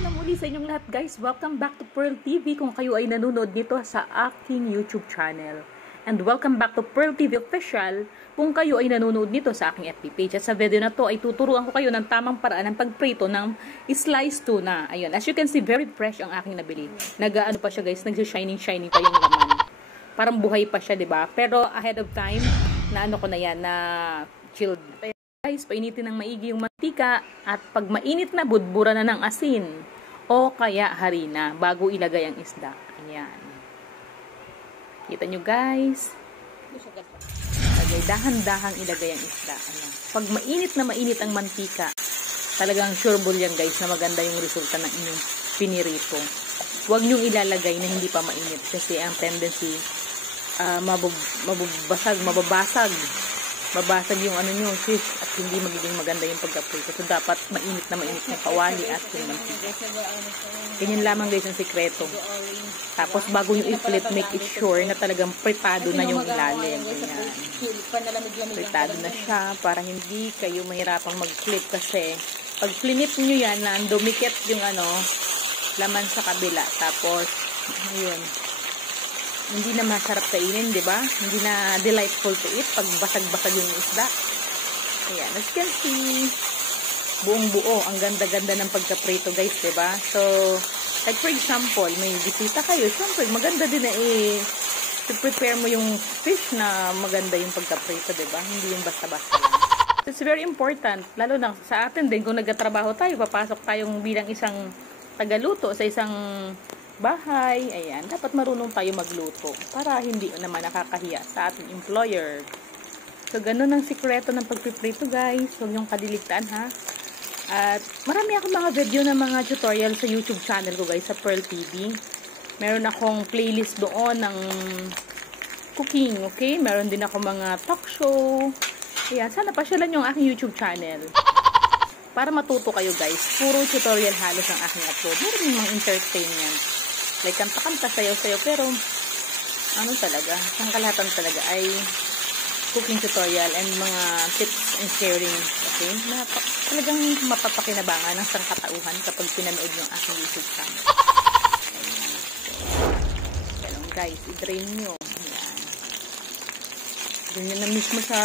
na muli sa inyong lahat guys. Welcome back to Pearl TV kung kayo ay nanonood nito sa aking YouTube channel. And welcome back to Pearl TV Official kung kayo ay nanonood nito sa aking FB page. At sa video na to ay tuturuan ko kayo ng tamang paraan ng pagprito ng sliced tuna. Ayun, as you can see, very fresh ang aking nabili. Nag-ano pa siya guys, nag-shining pa yung laman. Parang buhay pa siya, 'di ba? Pero ahead of time, na ano ko na yan, na chilled. Guys, painitin ng maigi yung mantika at pag mainit na, budbura na ng asin o kaya harina bago ilagay ang isda. Ayan. Kita nyo guys. Lagay, dahan-dahang ilagay ang isda. Ayan. Pag mainit ang mantika, talagang sureball yan guys na maganda yung resulta ng inyong pinirito. Huwag nyong ilalagay na hindi pa mainit kasi ang tendency mababasag yung ano nyo, fish at hindi magiging maganda yung pagkaprito. So, dapat mainit na mainit yung kawali at yung mantika. Ganyan lamang guys ang sikreto. Tapos, bago yung i-flip, make it sure na talagang pritado na yung ilalim. Ayan. Pritado na siya para hindi kayo mahirapang mag-flip kasi pag flinip nyo yan, na dumikit yung ano, laman sa kabila. Tapos, ayun. Hindi na masarap kainin, di ba? Hindi na delightful to eat pag basag-basag yung isda. Ayan, as you can see, buong-buo. Ang ganda-ganda ng pagkaprito, guys, di ba? So, like for example, may bisita kayo. Siyempre, maganda din na prepare mo yung fish na maganda yung pagkaprito, di ba? Hindi yung basta-basta lang. It's very important, lalo na sa atin din, kung nagtatrabaho tayo, papasok tayong bilang isang tagaluto sa isang bahay, ayan, dapat marunong tayo magluto para hindi naman nakakahiya sa ating employer. So, ganun ang sikreto ng pagpiprito guys. Huwag niyong kadiligtaan ha. At marami akong mga video ng mga tutorial sa YouTube channel ko guys, sa Pearl TV. Meron akong playlist doon ng cooking, okay? Meron din ako mga talk show. Ayan, sana pasyalan yung aking YouTube channel. Para matuto kayo guys. Puro tutorial halos ang aking upload. Meron yung mga entertainment. Like kanta-kanta, sayaw-sayaw, pero ano talaga, ang kalahatan talaga ay cooking tutorial and mga tips and sharing, okay? Na talagang mapapakinabangan ng sangkatauhan kapag pinanood yung aking YouTube channel. Ayan. So, guys, i-drain nyo. Ayan. Ganyan na mismo sa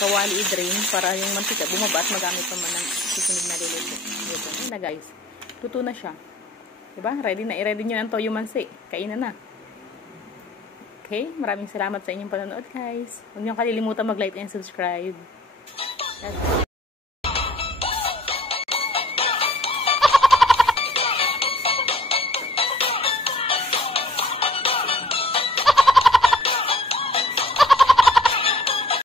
kawali i-drain para yung mantika bumaba at magamit pa man ng susunod na luluto. Ayan na guys, luto na siya. Diba? Ready na. I-ready nyo ng toyo mansi. Kainan na. Okay? Maraming salamat sa inyong panonood, guys. Huwag nyo kalilimutan mag-like and subscribe.